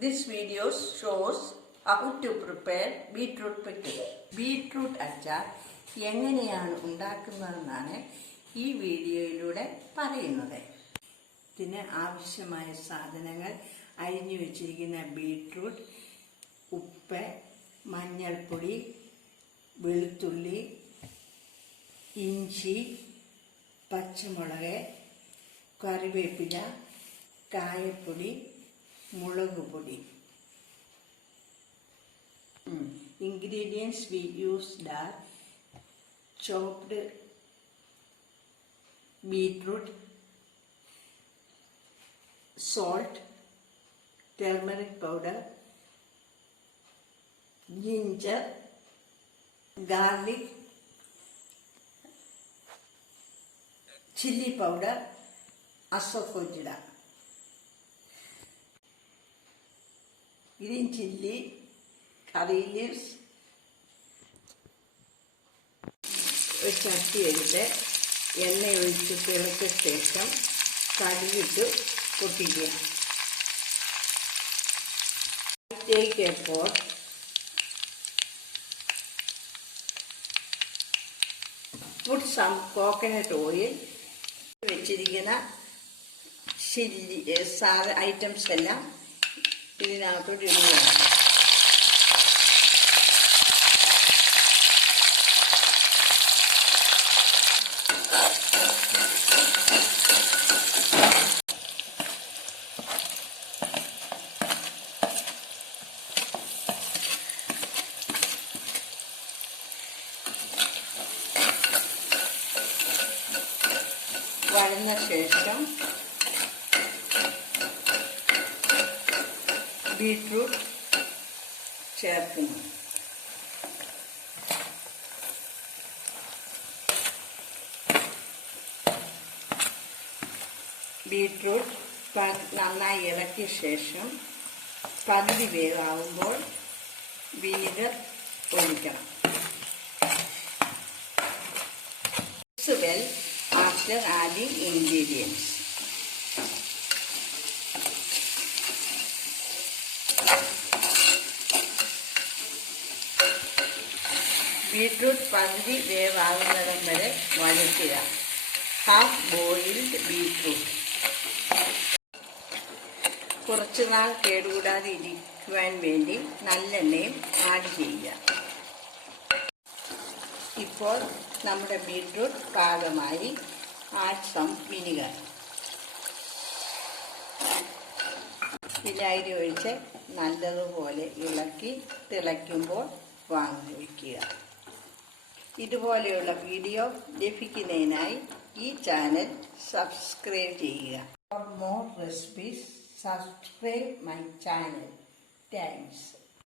This video shows how to prepare beetroot pickle. Beetroot achar എങ്ങനെയാണ് ഉണ്ടാക്കുന്നതെന്നാണ് ഈ വീഡിയോയിലൂടെ പറയുന്നത്. ഇതിന് ആവശ്യമായ സാധനങ്ങൾ അരിഞ്ഞു വെച്ചിരിക്കുന്ന ബീട്രൂട്ട്, ഉപ്പ്, മഞ്ഞൾപ്പൊടി, വെളുത്തുള്ളി, ഇഞ്ചി, പച്ചമുളക്, കറിവേപ്പില, കായപ്പൊടി, മുളക് പൊടി. Ingredients we used are chopped beetroot, salt, turmeric powder, ginger, garlic, chili powder, asafoetida, green chili, curry leaves. ഒരു ചട്ടി എടുത്ത് എണ്ണ ഒഴിച്ച് തിളച്ച ശേഷം കടുകിട്ട് പൊട്ടിക്കുക. Take a pot, put some coconut oil. വെച്ചിരിക്കുന്ന ചില്ലി ഐറ്റംസ് എല്ലാം ഇതിനകത്തോട്ട് ഇടുകയാണ്. വഴന്ന ശേഷം ബീട്രൂട്ട് ചേർക്കുന്നു. ബീട്രൂട്ട് നന്നായി ഇളക്കിയ ശേഷം പകുതി വേവാകുമ്പോൾ വിനീഗർ ഒഴിക്കണം. well after adding ingredients. Beetroot പകുതി വേവാകുന്നിടം വരെ വഴറ്റുക. ഹാഫ് ബോയിൽഡ് ബീട്രൂട്ട് കുറച്ചുനാൾ കേടുകൂടാതെ ഇരിക്കുവാൻ വേണ്ടി നല്ലെണ്ണയും ആഡ് ചെയ്യുക. ഇപ്പോൾ നമ്മുടെ ബീട്രൂട്ട് പാകമായി. Add some vinegar. വിനാഗിരി ഒഴിച്ച് നല്ലതുപോലെ ഇളക്കി തിളയ്ക്കുമ്പോൾ വാങ്ങി വയ്ക്കുക. ഇതുപോലെയുള്ള വീഡിയോ ലഭിക്കുന്നതിനായി ഈ ചാനൽ സബ്സ്ക്രൈബ് ചെയ്യുക. For more recipes subscribe my channel. Thanks.